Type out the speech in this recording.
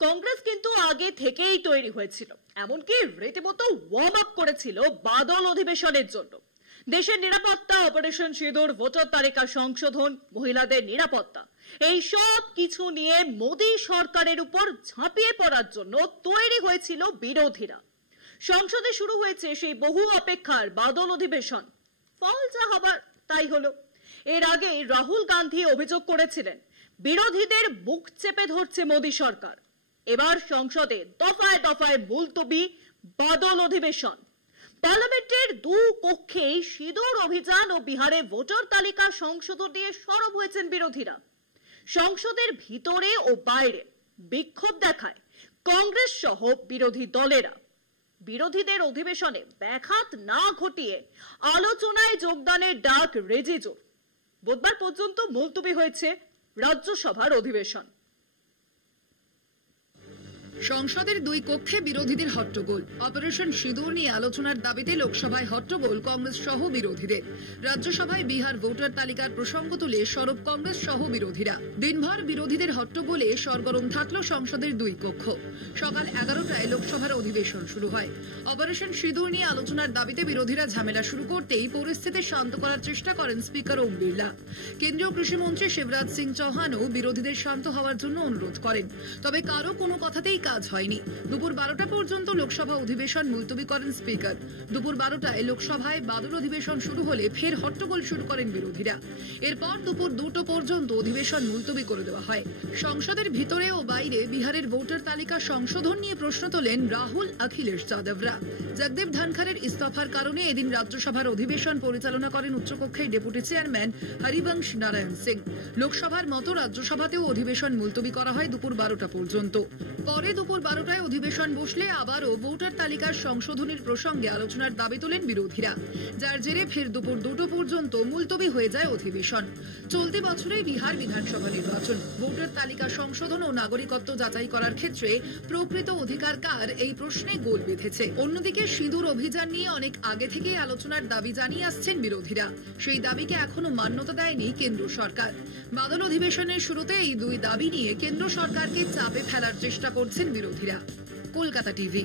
কংগ্রেস কিন্তু আগে থেকেই তৈরি হয়েছিল, এমনকি রীতিমতো ওয়ার্ম আপ করেছিল বাদল অধিবেশনের জন্য। দেশের নিরাপত্তা, অপারেশন সিঁদুর, ভোটার তালিকা সংশোধন, মহিলাদের নিরাপত্তা, এই সব কিছু নিয়ে মোদী সরকারের উপর ঝাঁপিয়ে পড়ার জন্য তৈরি হয়েছিল বিরোধীরা। সংসদে শুরু হয়েছে সেই বহু অপেক্ষার বাদল অধিবেশন। ফল যা হবার তাই হলো। এর আগে রাহুল গান্ধী অভিযোগ করেছিলেন বিরোধীদের বুক চেপে ধরছে মোদী সরকার। এবার সংসদে দফায় দফায় মুলতবি বাদল অধিবেশন। পার্লামেন্টের দু কক্ষে সিঁদুর অভিযান ও বিহারে ভোটার তালিকা সংশোধন নিয়ে সরব হয়েছেন বিরোধীরা। সংসদের ভিতরে ও বাইরে বিক্ষোভ দেখায় কংগ্রেস সহ বিরোধী দলেরা। বিরোধীদের অধিবেশনে ব্যাঘাত না ঘটিয়ে আলোচনায় যোগদানের ডাক রেজিজোর। বুধবার পর্যন্ত মুলতবি হয়েছে রাজ্যসভার অধিবেশন। সংসদের দুই কক্ষে বিরোধীদের হট্টগোল। অপারেশন সিঁদুর নিয়ে আলোচনার দাবিতে লোকসভায় হট্টগোল কংগ্রেস সহ বিরোধীদের। রাজ্যসভায় বিহার ভোটার তালিকার প্রসঙ্গ তুলে সরব কংগ্রেস সহ বিরোধীরা। দিনভর বিরোধীদের হট্টগোলে সরগরম থাকলো সংসদের দুই কক্ষ। সকাল 11টায় লোকসভার অধিবেশন শুরু হয়। অপারেশন সিঁদুর নিয়ে আলোচনার দাবিতে বিরোধীরা ঝামেলা শুরু করতেই পরিস্থিতি শান্ত করার চেষ্টা করেন স্পিকার ওম বিড়লা। কেন্দ্রীয় কৃষিমন্ত্রী শিবরাজ সিং চৌহানও বিরোধীদের শান্ত হওয়ার জন্য অনুরোধ করেন, তবে কারো কোনো কথাতেই কাজ হয়নি। দুপুর 12টা পর্যন্ত লোকসভা অধিবেশন মুলতবি করেন স্পিকার। দুপুর 12টায় লোকসভায় বাদল অধিবেশন শুরু হলে ফের হট্টগোল শুরু করেন বিরোধীরা। এরপর দুপুর 2টো পর্যন্ত অধিবেশন মুলতবি করে দেওয়া হয়। সংসদের ভিতরে ও বাইরে বিহারের ভোটার তালিকা সংশোধন নিয়ে প্রশ্ন তোলেন রাহুল, অখিলেশ যাদবরা। জগদীপ ধনখড়ের ইস্তফার কারণে এদিন রাজ্যসভার অধিবেশন পরিচালনা করেন উচ্চকক্ষের ডেপুটি চেয়ারম্যান হরিবংশ নারায়ণ সিং। লোকসভার মতো রাজ্যসভাতেও অধিবেশন মুলতবি করা হয় দুপুর 12টা পর্যন্ত। পরে দুপুর 12টায় অধিবেশন বসলে আবারও ভোটার তালিকার সংশোধনের প্রসঙ্গে আলোচনার দাবি তোলেন বিরোধীরা, যার জেরে ফের দুপুর 2টো পর্যন্ত মুলতবি হয়ে যায় অধিবেশন। চলতি বছরে বিহার বিধানসভা নির্বাচন। ভোটার তালিকা সংশোধন ও নাগরিকত্ব যাচাই করার ক্ষেত্রে প্রকৃত অধিকার কার, এই প্রশ্নে গোল বেঁধেছে। অন্যদিকে সিঁদুর অভিযান নিয়ে অনেক আগে থেকেই আলোচনার দাবি জানিয়ে আসছেন বিরোধীরা। সেই দাবিকে এখনো মান্যতা দেয়নি কেন্দ্র সরকার। বাদল অধিবেশনের শুরুতে এই দুই দাবি নিয়ে কেন্দ্র সরকারকে চাপে ফেলার চেষ্টা করছেন বিরোধীরা। কলকাতা টিভি।